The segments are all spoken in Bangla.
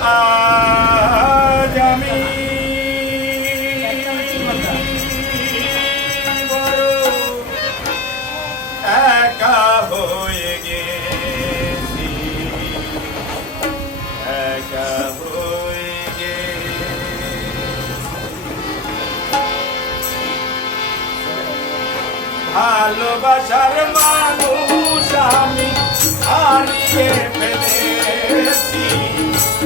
আজ আমি একা হয়ে গেছি। একা হয়ে ভালোবাসার মানুষ আমি হারিয়ে ফেলেছি।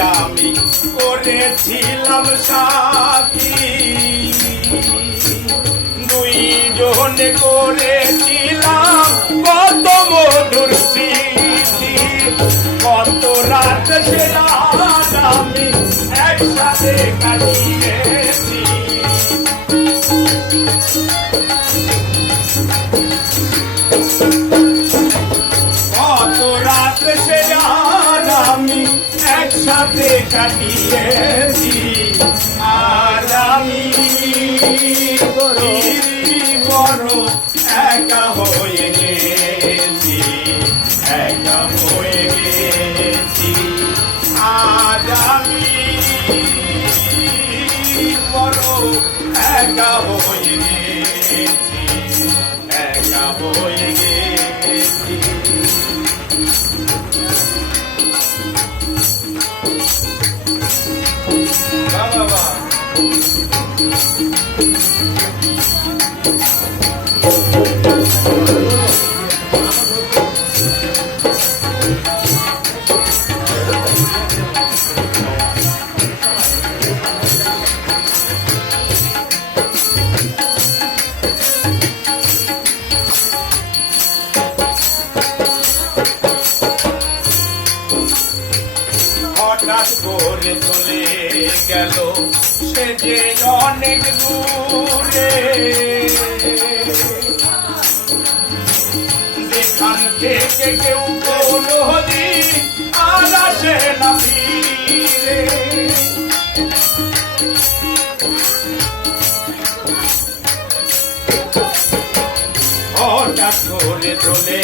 আমি করেছিলাম সাথী। দুই জনে করেছিলাম কত মধুর স্মৃতি। কত রাত সে রাত আমি একসাথে কাটিয়েছি কাটিয়েছি আর আমি বড় একা হয়ে হঠাৎ করে চলে গেল সে যে অনেক দূরে। যেখান থেকে কেউ কোনো দিন আর আসে না ফিরে। হঠাৎ করে চলে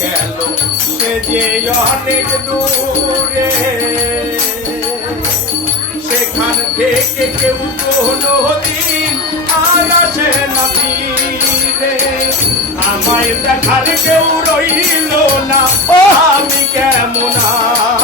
গেল সে যে অনেক দূরে। সেখান থেকে কেউ কোনো দিন আর আসে না ফিরে আমায় দেখার কেউ রইল না। আমি কেমন আছি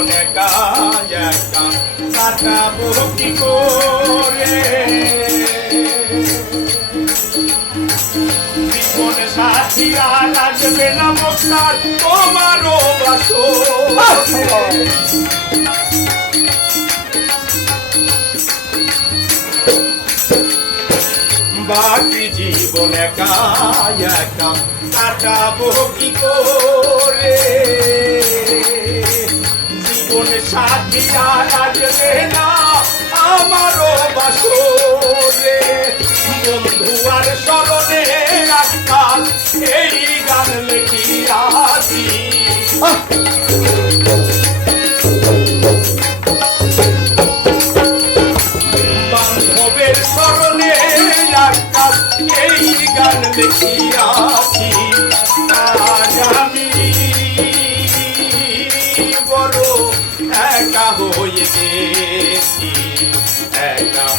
জীবনে একা কাটাবো কি করে। জীবন সাথী আর আসবে না মোক্তার, তোমারও বাসো বাকি জীবন একা একা কাটাবো কি করে। জীবন সাথী আর আসবে না আমারও বাসরে। বন্ধু আর স্মরণে আকাশ এই গান লেখিয়াছি।